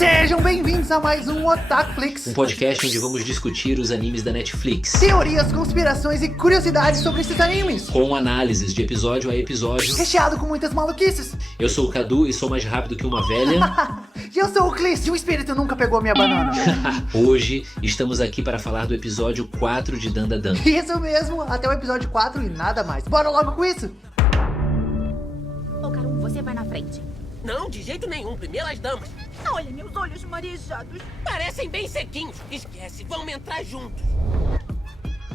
Sejam bem-vindos a mais um Otakflix, um podcast onde vamos discutir os animes da Netflix, teorias, conspirações e curiosidades sobre esses animes, com análises de episódio a episódio, recheado com muitas maluquices. Eu sou o Cadu e sou mais rápido que uma velha. E eu sou o Clis, e o espírito nunca pegou minha banana. Hoje estamos aqui para falar do episódio 4 de Dandadan. Isso mesmo, até o episódio 4 e nada mais. Bora logo com isso. Ô, Karum, você vai na frente. Não, de jeito nenhum. Primeiro as damas. Olha, meus olhos marejados. Parecem bem sequinhos. Esquece, vamos entrar juntos.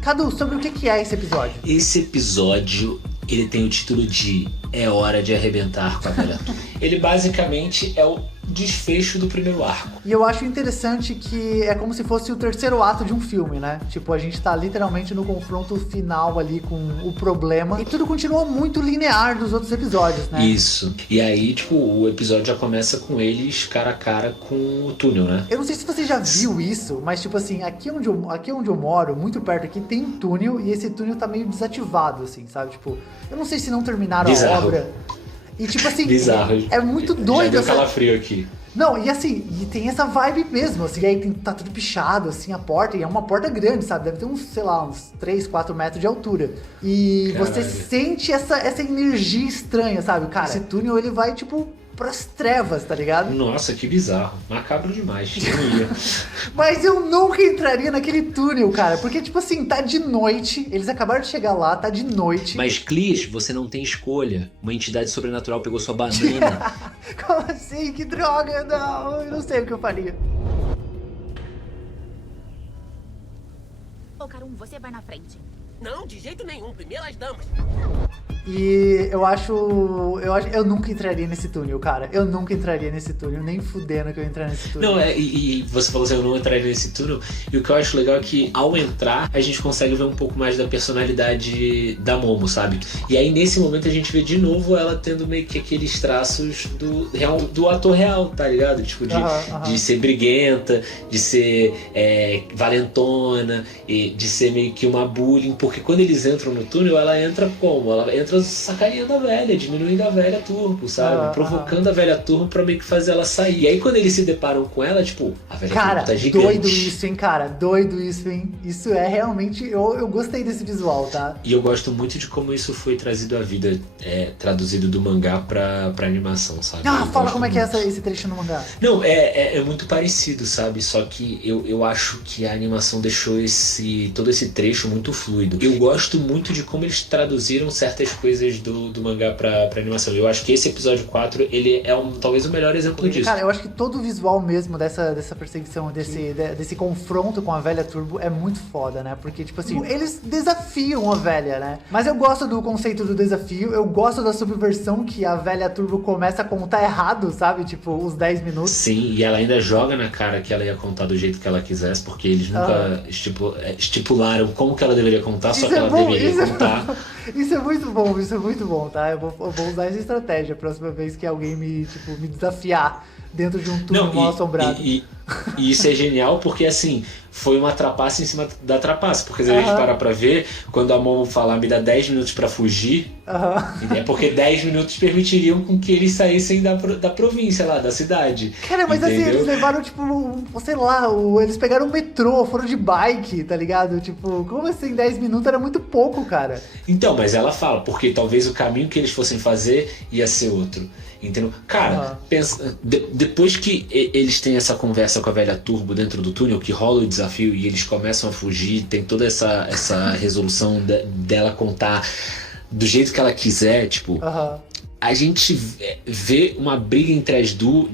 Cadu, sobre o que é esse episódio? Esse episódio, ele tem o título de É Hora de Arrebentar com a Velha Turma. Ele basicamente é o desfecho do primeiro arco. E eu acho interessante que é como se fosse o terceiro ato de um filme, né? Tipo, a gente tá literalmente no confronto final ali com o problema. E tudo continua muito linear dos outros episódios, né? Isso. E aí, tipo, o episódio já começa com eles cara a cara com o túnel, né? Eu não sei se você já viu isso, mas tipo assim, aqui onde eu moro, muito perto aqui, tem um túnel e esse túnel tá meio desativado, assim, sabe? Tipo, eu não sei se não terminaram Bizarro. a obra. E tipo assim, Bizarro. É muito doido. Já deu calafrio aqui. Não, e assim, e tem essa vibe mesmo, assim, e aí tá tudo pichado, assim, a porta, e é uma porta grande, sabe? Deve ter uns, sei lá, uns 3, 4 metros de altura. E Caralho. você sente essa energia estranha, sabe? Cara, esse túnel, ele vai, tipo, pras trevas, tá ligado? Nossa, que bizarro. Macabro demais. Eu não ia. Mas eu nunca entraria naquele túnel, cara, porque, tipo assim, tá de noite, eles acabaram de chegar lá, tá de noite. Mas, Clis, você não tem escolha. Uma entidade sobrenatural pegou sua banana. Como assim? Que droga? Não, eu não sei o que eu faria. Ô, Karum, você vai na frente. Não, de jeito nenhum. Primeiro as damas. E eu nunca entraria nesse túnel, cara. Eu nunca entraria nesse túnel, nem fudendo que eu entrar nesse túnel. Não, e você falou assim, eu não entraria nesse túnel. E o que eu acho legal é que, ao entrar, a gente consegue ver um pouco mais da personalidade da Momo, sabe? E aí, nesse momento, a gente vê de novo ela tendo meio que aqueles traços do ator real, tá ligado? Tipo, de ser briguenta, de ser valentona, e de ser meio que uma bullying. Porque quando eles entram no túnel, ela entra como? Ela entra sacaneando a velha, diminuindo a velha turbo, sabe? Provocando a velha turbo pra meio que fazer ela sair. E aí quando eles se deparam com ela, tipo, a velha turbo tá gigante. Doido isso, hein, cara? Doido isso, hein? Isso é realmente... Eu gostei desse visual, tá? E eu gosto muito de como isso foi trazido à vida, traduzido do mangá pra animação, sabe? Fala como é que é esse trecho no mangá. Não, é muito parecido, sabe? Só que eu acho que a animação deixou todo esse trecho muito fluido. Eu gosto muito de como eles traduziram certas coisas do mangá pra animação. Eu acho que esse episódio 4, ele é talvez o melhor exemplo disso. Cara, eu acho que todo o visual mesmo dessa perseguição, desse confronto com a velha turbo é muito foda, né? Porque, tipo assim, eles desafiam a velha, né? Mas eu gosto do conceito do desafio, eu gosto da subversão que a velha turbo começa a contar errado, sabe? Tipo, os 10 minutos. Sim, e ela ainda joga na cara que ela ia contar do jeito que ela quisesse, porque eles nunca estipularam como que ela deveria contar, só que ela deveria contar. Isso é muito bom, tá? Eu vou usar essa estratégia a próxima vez que alguém me desafiar dentro de um túnel mal assombrado. E isso é genial porque, assim, foi uma trapaça em cima da trapaça. Porque se a gente parar pra ver, quando a Momo falar me dá 10 minutos pra fugir, é porque 10 minutos permitiriam com que eles saíssem da província lá, da cidade. Cara, mas entendeu? assim, eles levaram, tipo, sei lá, eles pegaram o metrô, foram de bike, tá ligado? Tipo, como assim, 10 minutos era muito pouco, cara. Então, mas ela fala, porque talvez o caminho que eles fossem fazer ia ser outro. Entendeu? Cara, pensa, depois que eles têm essa conversa com a velha turbo dentro do túnel, que rola o desafio e eles começam a fugir, tem toda essa resolução dela contar do jeito que ela quiser, tipo, a gente vê uma briga entre as duas.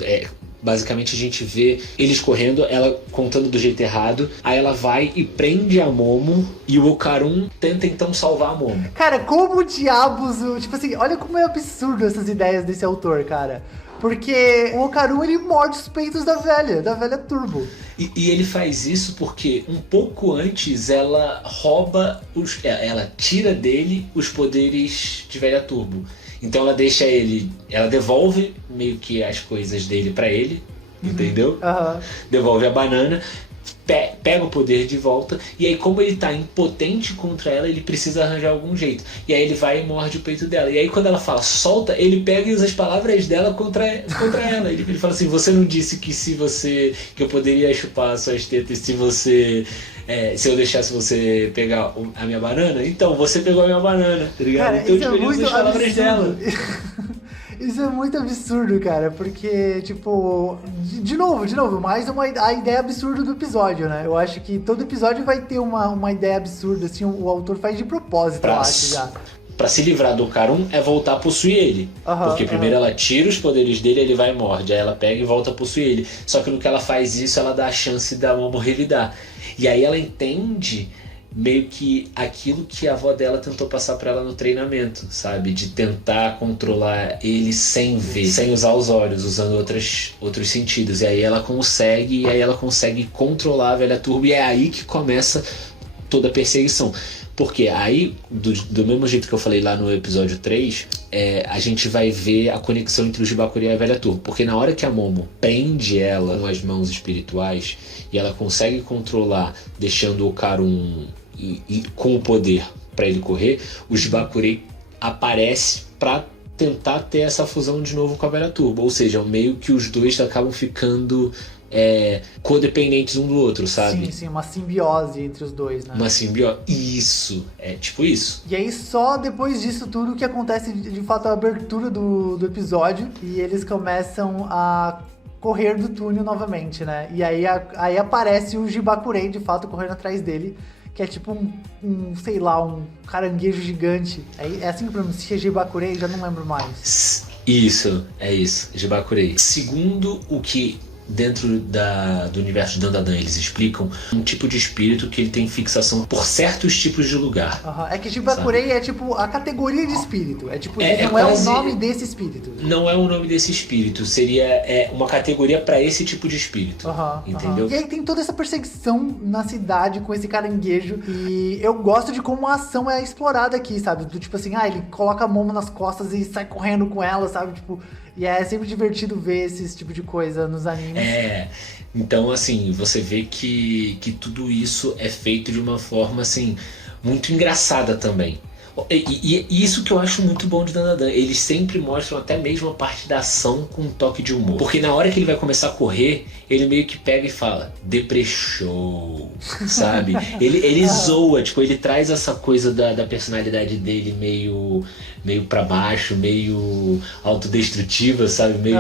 Basicamente a gente vê eles correndo, ela contando do jeito errado, aí ela vai e prende a Momo e o Okarun tenta então salvar a Momo. Cara, como diabos, tipo assim, olha como é absurdo essas ideias desse autor, cara. Porque o Okarun, ele morde os peitos da velha turbo. E ele faz isso porque um pouco antes ela rouba, ela tira dele os poderes de velha turbo. Então ela devolve meio que as coisas dele pra ele, entendeu? Devolve a banana, pega o poder de volta, e aí como ele tá impotente contra ela, ele precisa arranjar algum jeito. E aí ele vai e morde o peito dela. E aí quando ela fala solta, ele pega e usa as palavras dela contra ela. Ele fala assim, você não disse que que eu poderia chupar suas tetas se eu deixasse você pegar a minha banana? Então, você pegou a minha banana, tá ligado? Cara, então isso ele usa as palavras absurdo. dela. Isso é muito absurdo, cara, porque, tipo, de novo, mais a ideia absurda do episódio, né? Eu acho que todo episódio vai ter uma ideia absurda, assim, o autor faz de propósito, eu acho, já. Pra se livrar do Karun é voltar a possuir ele. Porque primeiro ela tira os poderes dele, ele vai e morde. Aí ela pega e volta a possuir ele. Só que no que ela faz isso, ela dá a chance da Momo revidar. E aí ela entende meio que aquilo que a avó dela tentou passar pra ela no treinamento, sabe? De tentar controlar ele sem ver, sem usar os olhos, usando outros sentidos. E aí ela consegue controlar a velha Turbo, e é aí que começa toda a perseguição. Porque aí, do mesmo jeito que eu falei lá no episódio 3, a gente vai ver a conexão entre o Jibakure e a velha Turbo. Porque na hora que a Momo prende ela com as mãos espirituais e ela consegue controlar, deixando o Karun com o poder para ele correr, o Jibakure aparece para tentar ter essa fusão de novo com a velha Turbo. Ou seja, meio que os dois acabam ficando codependentes um do outro, sabe? Sim, uma simbiose entre os dois, né? Uma simbiose. Isso, é tipo isso. E aí só depois disso tudo que acontece de fato a abertura do episódio e eles começam a correr do túnel novamente, né? E aí aparece o Jibakure de fato correndo atrás dele, que é tipo um caranguejo gigante. É assim que pronuncia Jibakure? Já não lembro mais. Isso, Jibakure. Segundo o que dentro do universo de Dandadan eles explicam, um tipo de espírito que ele tem fixação por certos tipos de lugar. É que Jibakure é tipo a categoria de espírito. É tipo, não quase, é o nome desse espírito. Não é o nome desse espírito, seria uma categoria para esse tipo de espírito. Entendeu? E aí tem toda essa perseguição na cidade com esse caranguejo. E eu gosto de como a ação é explorada aqui, sabe? Do tipo assim, ele coloca a Momo nas costas e sai correndo com ela, sabe? Tipo, e é sempre divertido ver esse tipo de coisa nos animes. Então assim, você vê que tudo isso é feito de uma forma assim, muito engraçada também. E isso que eu acho muito bom de Dandadan, eles sempre mostram até mesmo a parte da ação com um toque de humor. Porque na hora que ele vai começar a correr, ele meio que pega e fala, depressou, sabe? Ele zoa, tipo, ele traz essa coisa da personalidade dele meio pra baixo, meio autodestrutiva, sabe? Meio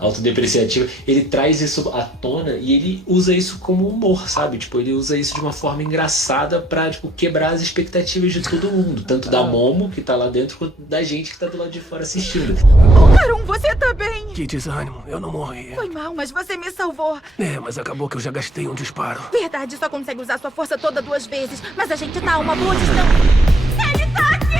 autodepreciativa. Ele traz isso à tona e ele usa isso como humor, sabe? Tipo, ele usa isso de uma forma engraçada pra, tipo, quebrar as expectativas de todo mundo. Tanto da Momo, que tá lá dentro, quanto da gente que tá do lado de fora assistindo. Ô, Karun, você tá bem? Que desânimo, eu não morri. Foi mal, mas você me salvou. Mas acabou que eu já gastei um disparo. Verdade, só consegue usar sua força toda 2 vezes. Mas a gente tá a uma boa distância. Ele tá aqui!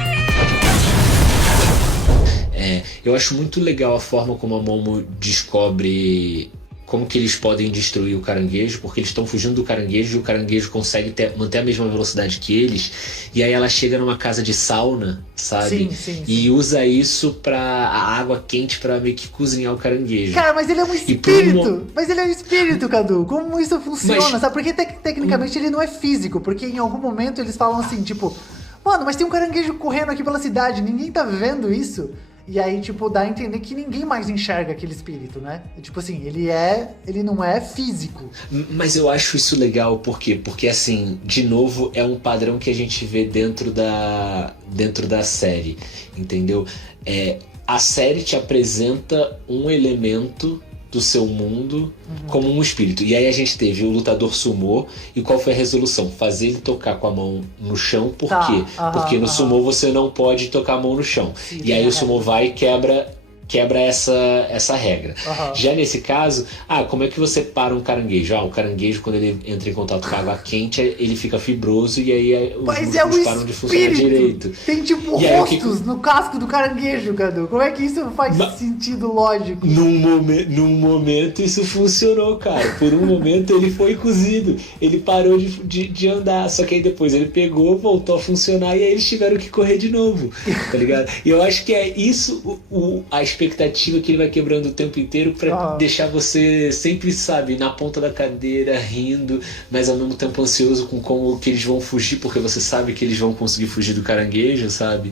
Eu acho muito legal a forma como a Momo descobre como que eles podem destruir o caranguejo, porque eles estão fugindo do caranguejo e o caranguejo consegue manter a mesma velocidade que eles, e aí ela chega numa casa de sauna, sabe? Sim. E usa isso a água quente pra meio que cozinhar o caranguejo. Cara, mas ele é um espírito! Mas ele é um espírito, Cadu! Como isso funciona? Sabe? Porque tecnicamente ele não é físico, porque em algum momento eles falam assim, tipo, mano, mas tem um caranguejo correndo aqui pela cidade, ninguém tá vendo isso? E aí, tipo, dá a entender que ninguém mais enxerga aquele espírito, né? Tipo assim, ele não é físico. Mas eu acho isso legal, por quê? Porque, assim, de novo, é um padrão que a gente vê dentro da série, entendeu? A série te apresenta um elemento do seu mundo como um espírito. E aí a gente teve o lutador sumô, e qual foi a resolução? Fazer ele tocar com a mão no chão, por quê? Porque no sumô você não pode tocar a mão no chão. Sim, e aí o sumô vai e quebra essa regra. Já nesse caso, como é que você para um caranguejo? O caranguejo, quando ele entra em contato com a água quente, ele fica fibroso e aí os músculos param de funcionar direito. Tem tipo rostos no casco do caranguejo, Cadu. Como é que isso faz sentido lógico? Num momento isso funcionou, cara. Por um momento ele foi cozido. Ele parou de andar. Só que aí depois ele pegou, voltou a funcionar e aí eles tiveram que correr de novo. Tá ligado? E eu acho que é isso a experiência expectativa que ele vai quebrando o tempo inteiro pra deixar você sempre, sabe, na ponta da cadeira, rindo, mas ao mesmo tempo ansioso com como que eles vão fugir, porque você sabe que eles vão conseguir fugir do caranguejo, sabe?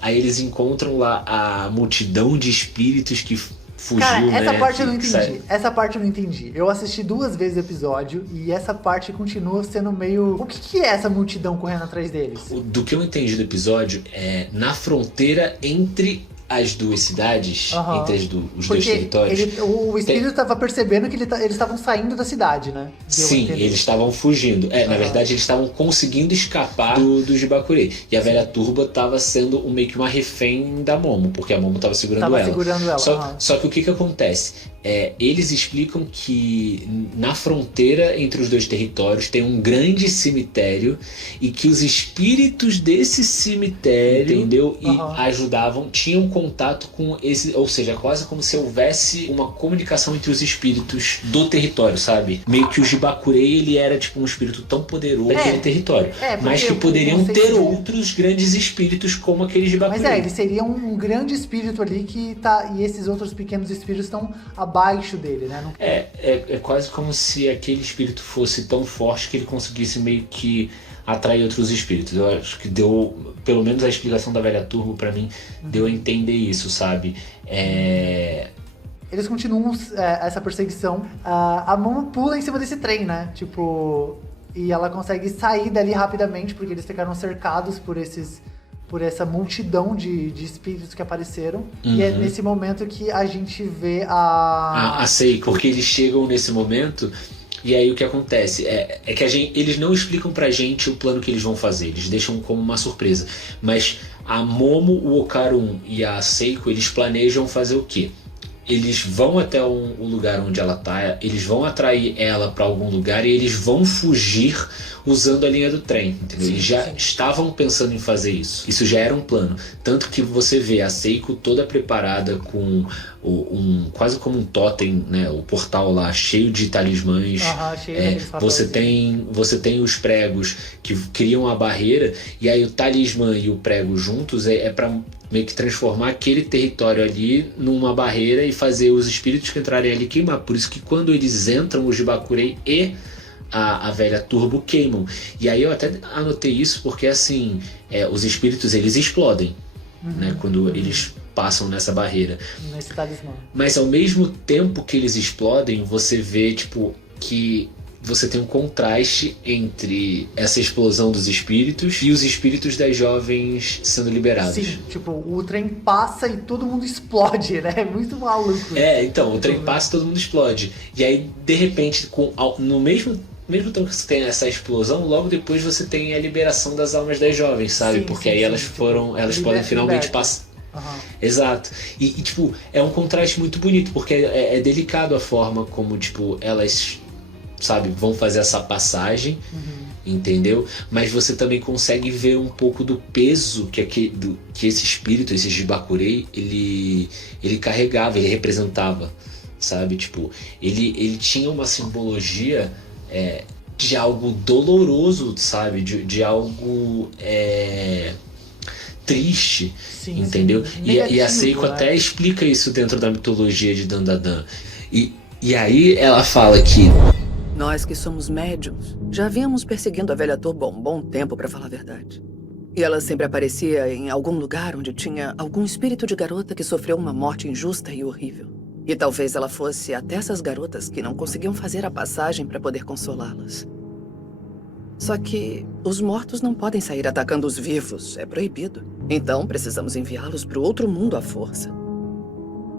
Aí eles encontram lá a multidão de espíritos que fugiu, cara, essa né? parte eu não entendi. Essa parte eu não entendi. Eu assisti 2 vezes o episódio e essa parte continua sendo meio... O que é essa multidão correndo atrás deles? Do que eu entendi do episódio, é na fronteira entre as duas cidades, entre os dois territórios. O espírito estava percebendo que eles estavam saindo da cidade, né? Sim, eles estavam fugindo. Na verdade, eles estavam conseguindo escapar do Jibakurei. E a velha turba estava sendo meio que uma refém da Momo, porque a Momo estava segurando ela. Só que o que acontece? Eles explicam que na fronteira entre os dois territórios tem um grande cemitério e que os espíritos desse cemitério, entendeu? E ajudavam, tinham contato com esse, ou seja, quase como se houvesse uma comunicação entre os espíritos do território, sabe? Meio que o Jibakurei, ele era tipo um espírito tão poderoso naquele território, mas que poderiam ter outros grandes espíritos como aquele Jibakurei. Mas ele seria um grande espírito ali que tá, e esses outros pequenos espíritos estão abaixo dele, né? É quase como se aquele espírito fosse tão forte que ele conseguisse meio que atrair outros espíritos. Eu acho que deu, pelo menos a explicação da velha turbo pra mim, deu a entender isso, sabe? Eles continuam essa perseguição. A Momo pula em cima desse trem, né? Tipo, e ela consegue sair dali rapidamente porque eles ficaram cercados por essa multidão de espíritos que apareceram. E é nesse momento que a gente vê a Seiko, porque eles chegam nesse momento. E aí o que acontece é que eles não explicam pra gente o plano que eles vão fazer, eles deixam como uma surpresa. Mas a Momo, o Okarun e a Seiko, eles planejam fazer o quê? Eles vão até o lugar onde ela tá, eles vão atrair ela pra algum lugar e eles vão fugir usando a linha do trem, entendeu? Eles já estavam pensando em fazer isso. Isso já era um plano. Tanto que você vê a Seiko toda preparada com quase como um totem, né? O portal lá cheio de talismãs. Você tem os pregos que criam a barreira, e aí o talismã e o prego juntos é para meio que transformar aquele território ali numa barreira e fazer os espíritos que entrarem ali queimar. Por isso que quando eles entram, o Jibakurei e a velha turbo queimam. E aí eu até anotei isso porque assim, os espíritos eles explodem, né, quando eles passam nessa barreira. Nesse talismã. Mas ao mesmo tempo que eles explodem, você vê tipo que você tem um contraste entre essa explosão dos espíritos e os espíritos das jovens sendo liberados. Sim, tipo, o trem passa e todo mundo explode, né? É muito maluco. Então, o trem passa e todo mundo explode. E aí, de repente, no mesmo tempo que você tem essa explosão, logo depois você tem a liberação das almas das jovens, sabe? Porque aí elas podem finalmente passar. Exato. E tipo, é um contraste muito bonito, porque é delicado a forma como, tipo, elas, sabe, vão fazer essa passagem, entendeu? Mas você também consegue ver um pouco do peso que esse espírito, esse Jibakurei, ele carregava, ele representava, sabe? Tipo, ele tinha uma simbologia de algo doloroso, sabe? De algo triste, entendeu? Sim. E a Seiko até explica isso dentro da mitologia de Dandadan. E aí ela fala que nós que somos médiums já vínhamos perseguindo a velha turba há um bom tempo, pra falar a verdade. E ela sempre aparecia em algum lugar onde tinha algum espírito de garota que sofreu uma morte injusta e horrível. E talvez ela fosse até essas garotas que não conseguiam fazer a passagem para poder consolá-las. Só que os mortos não podem sair atacando os vivos, é proibido. Então precisamos enviá-los para o outro mundo à força.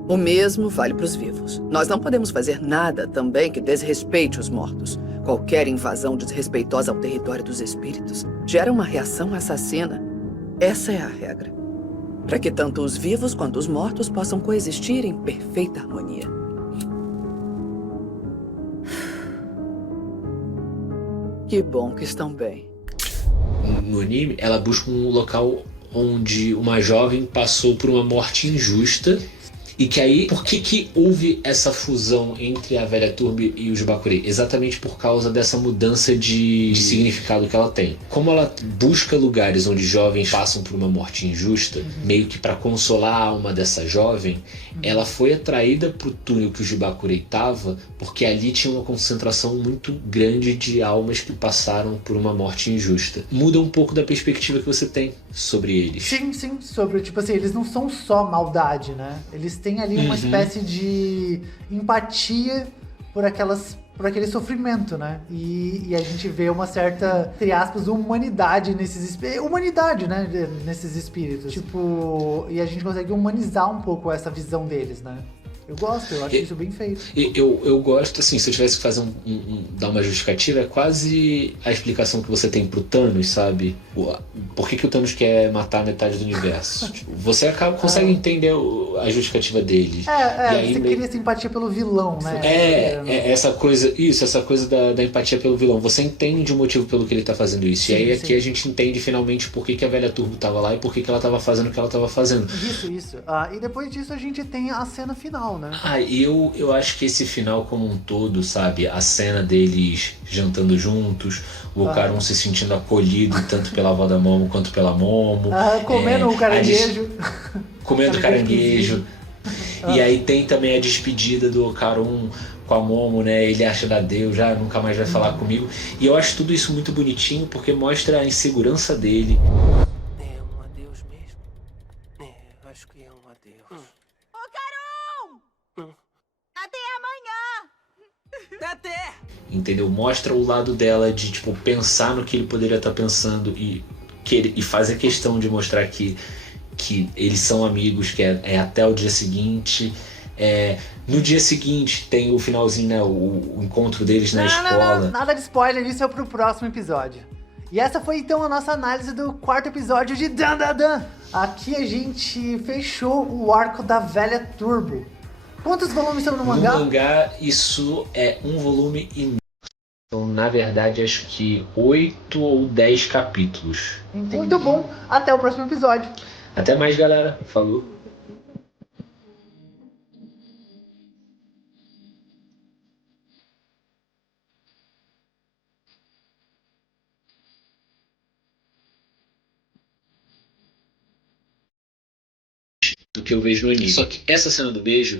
O mesmo vale para os vivos. Nós não podemos fazer nada também que desrespeite os mortos. Qualquer invasão desrespeitosa ao território dos espíritos gera uma reação assassina. Essa é a regra. Para que tanto os vivos quanto os mortos possam coexistir em perfeita harmonia. Que bom que estão bem. No anime, ela busca um local onde uma jovem passou por uma morte injusta E que aí, por que houve essa fusão entre a velha Turbo e os Bakurei? Exatamente por causa dessa mudança de significado que ela tem. Como ela busca lugares onde jovens passam por uma morte injusta, meio que para consolar a alma dessa jovem, ela foi atraída pro túnel que o Jibakurei tava, porque ali tinha uma concentração muito grande de almas que passaram por uma morte injusta. Muda um pouco da perspectiva que você tem sobre eles. Sim, sobre, tipo assim, eles não são só maldade, né? Eles têm ali uma espécie de empatia por aquele sofrimento, né? E a gente vê uma certa, entre aspas, humanidade nesses nesses espíritos. Tipo, e a gente consegue humanizar um pouco essa visão deles, né? Eu acho isso bem feito. Eu gosto, assim, se eu tivesse que fazer dar uma justificativa, é quase a explicação que você tem pro Thanos, sabe? Por que o Thanos quer matar metade do universo? Tipo, você consegue entender a justificativa dele. E aí, você cria simpatia pelo vilão, né? Essa coisa da empatia pelo vilão. Você entende o motivo pelo que ele tá fazendo isso. Sim, e aí aqui a gente entende finalmente por que a velha Turbo tava lá e por que ela tava fazendo o que ela tava fazendo. Isso. E depois disso a gente tem a cena final, né? Eu acho que esse final como um todo, sabe? A cena deles jantando juntos, o Okarun se sentindo acolhido tanto pela avó da Momo quanto pela Momo. Comendo o caranguejo. Comendo caranguejo. E aí tem também a despedida do Okarun com a Momo, né? Ele acha adeus, já nunca mais vai falar comigo. E eu acho tudo isso muito bonitinho porque mostra a insegurança dele. É um adeus mesmo? Acho que é um adeus. Até amanhã! Até! Entendeu? Mostra o lado dela de, tipo, pensar no que ele poderia estar pensando e fazer questão de mostrar que eles são amigos, que é até o dia seguinte. No dia seguinte tem o finalzinho, né? O encontro deles na escola. Não, nada de spoiler, isso é pro próximo episódio. E essa foi então a nossa análise do 4º episódio de Dandadan. Aqui a gente fechou o arco da velha Turbo. Quantos volumes são no mangá? No mangá, isso é um volume e meio. Então, na verdade, acho que 8 ou 10 capítulos. Muito bom. Até o próximo episódio. Até mais, galera. Falou. Do que eu vejo no anime. Só que essa cena do beijo